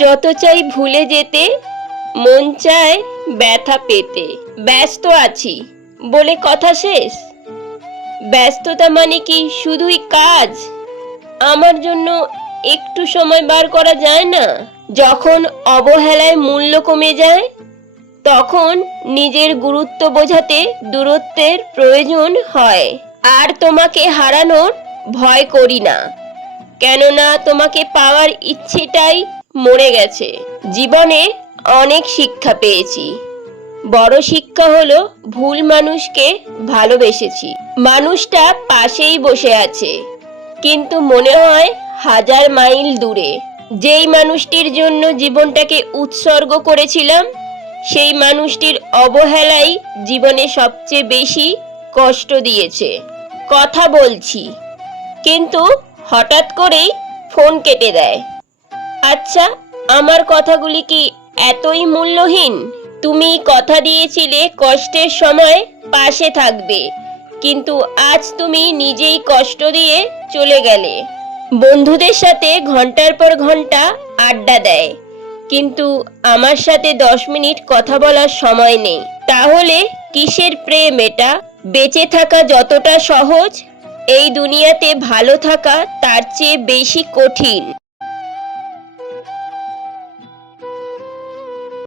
যত চাই ভুলে যেতে, মন চায় ব্যথা পেতে। ব্যস্ত আছি বলে কথা শেষ? ব্যস্ততা মানে কি শুধুই কাজ? আমার জন্য একটু সময় বার করা যায় না? যখন অবহেলায় মূল্য কমে যায়, তখন নিজের গুরুত্ব বোঝাতে দূরত্বের প্রয়োজন হয়। আর তোমাকে হারানোর ভয় করি না, কেননা তোমাকে পাওয়ার ইচ্ছেটাই মরে গেছে। জীবনে অনেক শিক্ষা পেয়েছি। বড় শিক্ষা হলো ভুল মানুষকে ভালোবেসেছি। মানুষটা পাশেই বসে আছে, কিন্তু মনে হয় হাজার মাইল দূরে। যেই মানুষটির জন্য জীবনটাকে উৎসর্গ করেছিলাম, সেই মানুষটির অবহেলাই জীবনে সবচেয়ে বেশি কষ্ট দিয়েছে। কথা বলছি, কিন্তু হঠাৎ করেই ফোন কেটে দেয়। আচ্ছা, আমার কথাগুলি কি এতই মূল্যহীন? তুমি কথা দিয়েছিলে কষ্টের সময় পাশে থাকবে, কিন্তু আজ তুমি নিজেই কষ্ট দিয়ে চলে গেলে। বন্ধুদের সাথে ঘন্টার পর ঘন্টা আড্ডা দেয়, কিন্তু আমার সাথে 10 মিনিট কথা বলার সময় নেই। তাহলে কিসের প্রেম এটা? বেঁচে থাকা যতটা সহজ, এই দুনিয়াতে ভালো থাকা তার চেয়ে বেশি কঠিন।